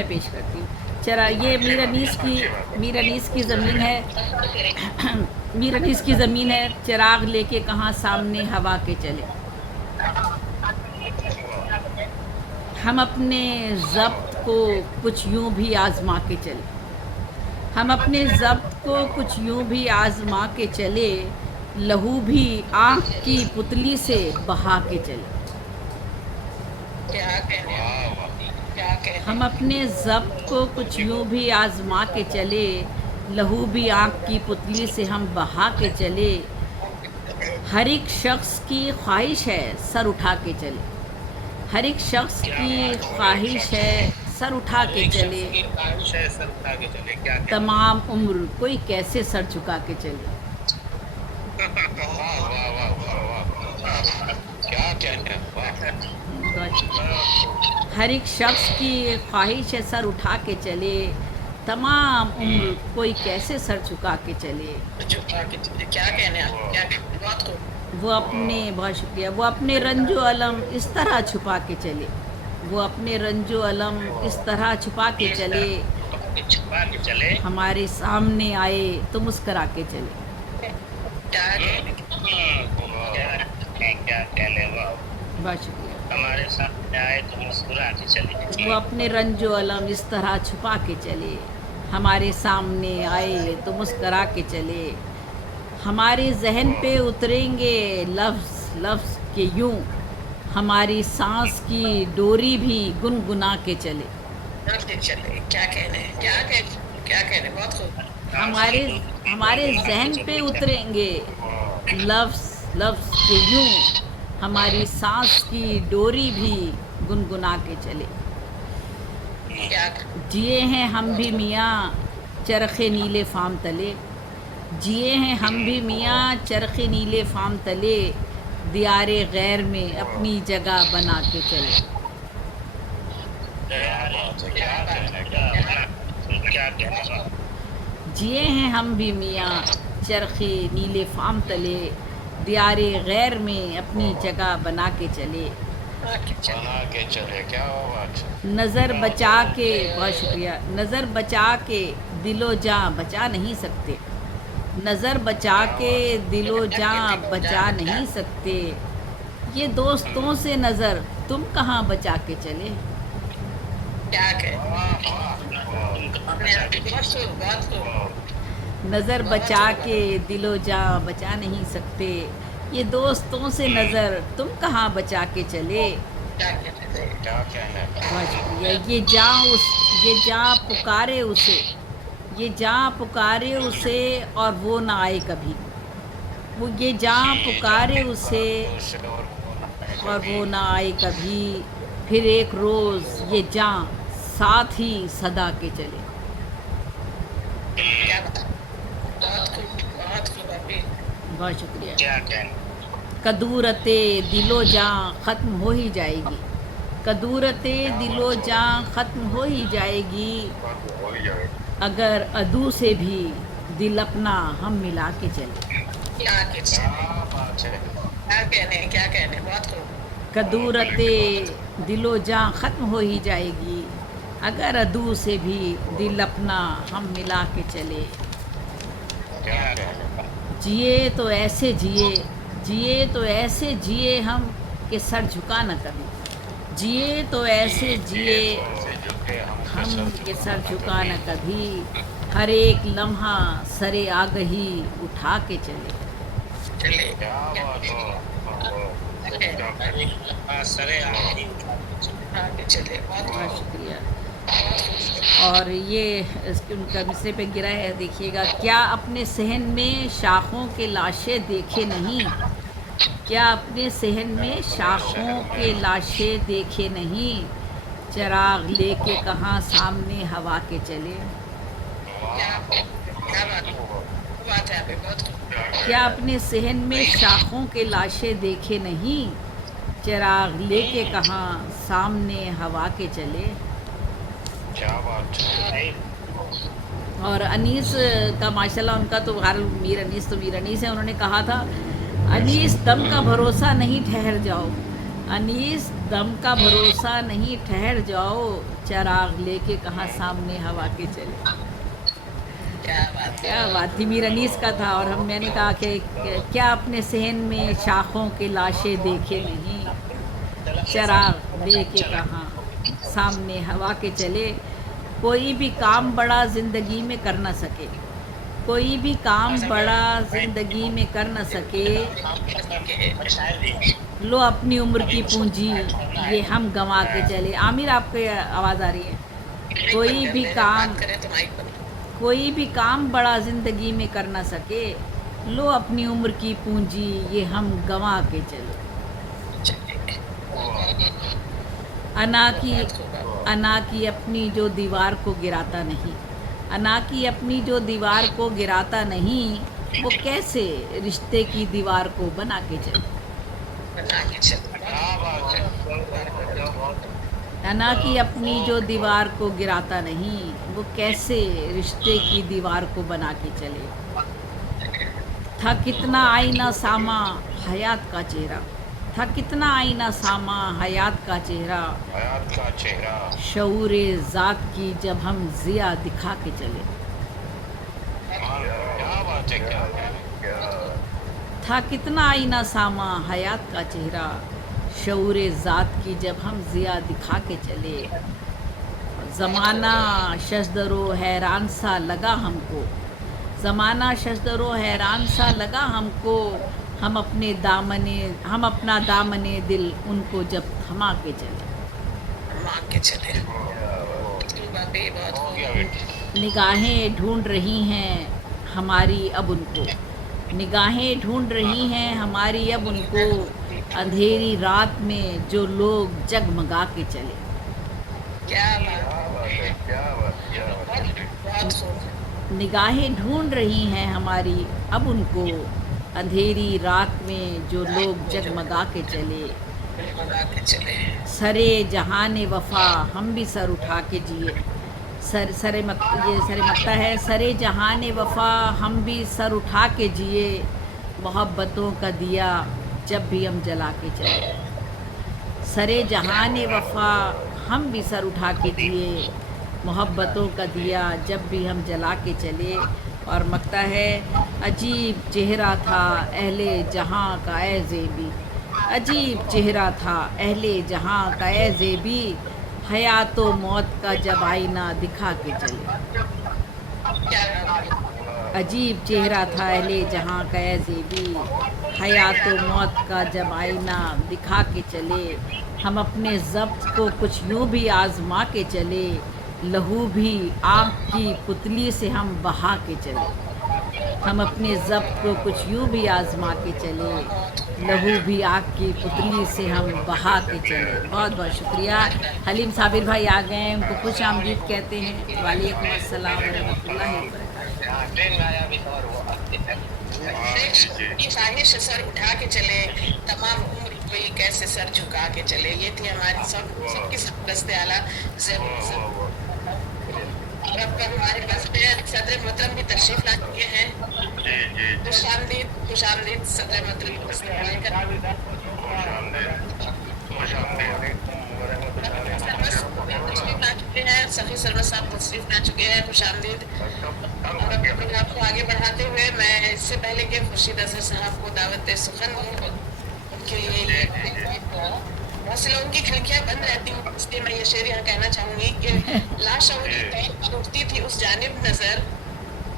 मैं पेश करती हूँ। चरा ये मीर अनीस की ज़मीन है। मीर अनीस की ज़मीन है, चिराग लेके कहाँ सामने हवा के चले। हम अपने ज़ब्त को कुछ यूं भी आज़मा के चले। हम अपने ज़ब्त को कुछ यूं भी आज़मा के चले, लहू भी आँख की पुतली से बहा के चले। क्या कहने, क्या कहने। हम अपने ज़ब्त को कुछ यूं भी आज़मा के चले, लहू भी आँख की पुतली से हम बहा के चले। हर एक शख्स की ख्वाहिश है सर उठा के चले। हर एक शख्स की ख्वाहिश है सर उठा के चले। सर उठा के चले, क्या कहने। तमाम उम्र कोई कैसे सर झुका के चले। वाह वाह वाह वाह वाह, क्या कहने। हर एक शख्स की ख्वाहिश है सर उठा के चले, तमाम उम्र कोई कैसे सर झुका के चले। झुका के चले, क्या कहने, क्या कहने बात को। बहुत शुक्रिया, वो अपने रंजो अलम इस तरह छुपा के चले। वो अपने रंजो अलम इस तरह छुपा के चले, छुपा के चले। हमारे सामने आए तो मुस्करा के चले। क्या कहने, क्या कहने। बहुत शुक्रिया। हमारे सामने आए तो मुस्कुरा के चले। वो अपने रंजो अलम इस तरह छुपा के चले, हमारे सामने आए तो मुस्करा के चले। हमारे जहन पे उतरेंगे लफ्ज़ लफ्ज़ के यूं, हमारी सांस की डोरी भी गुनगुना के चले। चले, क्या कहने, क्या कहने बहुत खूब। हमारे जहन पे उतरेंगे लफ्ज़ लफ्ज़ के यूं, हमारी सांस की डोरी भी गुनगुना के चले। क्या जिए हैं हम भी मियाँ चरखे नीले फाम तले। जिए हैं हम भी मियाँ चरखे नीले फाम तले, दियारे गैर में अपनी जगह बना के चले। जिए हैं हम भी मियाँ चरखे नीले फाम तले, दियारे गैर में अपनी जगह बना के चले। बना के चले, क्या बात। नज़र बचा के, बहुत शुक्रिया, नज़र बचा के दिलो जाँ बचा नहीं सकते। नज़र बचा के दिलो जाँ बचा नहीं सकते, ये दोस्तों से नज़र तुम कहाँ बचा के चले। क्या नज़र बचा के दिलो जाँ बचा नहीं सकते, ये दोस्तों से नज़र तुम कहाँ बचा के चले। बहुत शुक्रिया। ये जाँ पुकारे उसे, ये जाँ पुकारे उसे और वो ना आए कभी। वो ये जाँ पुकारे उसे और वो ना आए कभी, फिर एक रोज़ ये जाँ साथ ही सदा के चले। बहुत शुक्रिया। क्या कहने। कदूरते दिलो जाँ ख़त्म हो ही जाएगी। कदूरते दिलो जाँ ख़त्म हो ही जाएगी, अगर अदू से भी दिल अपना हम मिला के चले। क्या कहने बहुत खूब। कदूरते दिलो जाँ ख़त्म हो ही जाएगी, अगर अदू से भी दिल अपना हम मिला के चले। जिए तो ऐसे जिए, जिए तो ऐसे जिए हम कि सर झुका न कभी। जिए तो ऐसे जिए हम कि सर झुका न कभी, हर एक लम्हा सरे आगही उठा के चले। बहुत शुक्रिया। और ये उनका मिसरे पे गिरा है, देखिएगा। क्या अपने सहन में शाखों के लाशें देखे नहीं। क्या अपने सहन में शाखों के लाशें देखे नहीं, चिराग लेके कहाँ सामने हवा के चले। क्या अपने सहन में शाखों के लाशें देखे नहीं, चिराग लेके कहाँ सामने हवा के चले। क्या बात है। और अनीस का माशाल्लाह, उनका तो हर मीर अनीस है। उन्होंने कहा था, अनीस दम का भरोसा नहीं, ठहर जाओ। अनीस दम का भरोसा नहीं, ठहर जाओ, चिराग लेके कहाँ सामने हवा के चले। क्या बात क्या बात थी, मीर अनीस का था। और हम मैंने कहा कि क्या अपने सहन में शाखों के लाशें देखे नहीं, चिराग लेके कहाँ सामने हवा के चले। कोई भी काम बड़ा ज़िंदगी में कर न सके, कोई भी काम बड़ा ज़िंदगी में कर न सके, है। लो अपनी उम्र की पूंजी ये हम गंवा के चले। आमिर, आपकी आवाज़ आ रही है? कोई भी काम, बात करें तो माइक बंद। कोई भी काम बड़ा ज़िंदगी में कर ना सके, लो अपनी उम्र की पूंजी ये हम गंवा के चले। अना की अपनी जो दीवार को गिराता नहीं, अना की अपनी जो दीवार को गिराता नहीं, वो कैसे रिश्ते की दीवार को बना के चले। बना के चलो। अना की अपनी जो दीवार को गिराता नहीं, वो कैसे रिश्ते की दीवार को बना के चले। था कितना आईना सामा हयात का चेहरा, था कितना आईना सामा हयात का चेहरा, शऊर ज़ात की जब हम ज़िया दिखा के चले। था कितना आईना सामा हयात का चेहरा, शऊर ज़ात की जब हम ज़िया दिखा के चले। ज़माना शजदरो हैरान सा लगा हमको, ज़माना शजदरो हैरान सा लगा हमको, हम अपना दामने दिल उनको जब थमा के चले। मांग के चले। निगाहें ढूंढ रही हैं हमारी अब उनको, निगाहें ढूंढ रही हैं हमारी अब उनको, अंधेरी रात में जो लोग जगमगा के चले। क्या बात है, बहुत खूब। निगाहें ढूंढ रही हैं हमारी अब उनको, अंधेरी रात में जो लोग जगमगा के चले। बना के चले। सरे जहान वफ़ा हम भी सर उठा के जिए, सरे मक्ता है। सरे जहान वफ़ा हम भी सर उठा के जिए, मोहब्बतों का दिया जब भी हम जला के चले। सरे जहान वफ़ा हम भी सर उठा के जिए, मोहब्बतों का दिया जब भी हम जला के चले। और मक्ता है, अजीब चेहरा था अहले जहाँ का ए ज़ेबी, अजीब चेहरा था अहले जहाँ का ए ज़ेबी, हयात व मौत का जब आईना दिखा के चले। अजीब चेहरा था अहले जहाँ का ए ज़ेबी, हयात व मौत का जब आईना दिखा के चले। हम अपने ज़ब्त को कुछ यूँ भी आज़मा के चले, लहू भी आँख की पुतली से हम बहा के चले। हम अपने ज़ब्त को कुछ यूँ भी आज़मा के चले, लहू भी आँख की पुतली से हम बहा के चले। बहुत बहुत शुक्रिया। हलीम साबिर भाई आ गए हैं, उनको खुश आमदीद कहते हैं। वालेकुम अस्सलाम व रहमतुल्लाहि व ये ख्वाहिश सर उठा के चले, तमाम उम्र कोई कैसे सर झुका के चले। ये थी हमारी सबकी दस्ते आला और अब हमारे पास सदर मोहतरम भी तशरीफ ला चुके हैं। खुश आमदीद सदर मोहतरम। सफ़ी सरवर साहब तशरीफ ला चुके हैं, खुश आमदीद। और अपने आपको आगे बढ़ाते हुए मैं इससे पहले कि खुर्शीद अजहर साहब को दावत सुखन उनके लिए हौसला उनकी खिड़कियाँ बंद रहती हैं, इसलिए मैं ये शेर यहाँ कहना चाहूँगी कि लाशऊरी तौर उठती थी उस जानिब नज़र,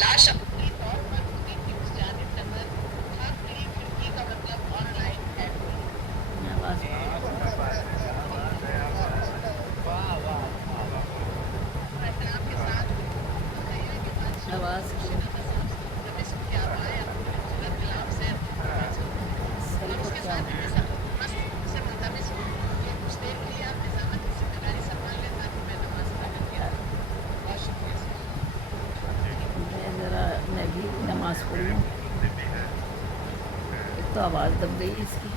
लाशऊरी तौर पर उठती थी उस जानिब नज़र, था मेरी खिड़की का मतलब ऑनलाइन है। आवाज़ मैं भी नमाज़ पढ़ी हूँ। एक तो आवाज़ दब गई इसकी।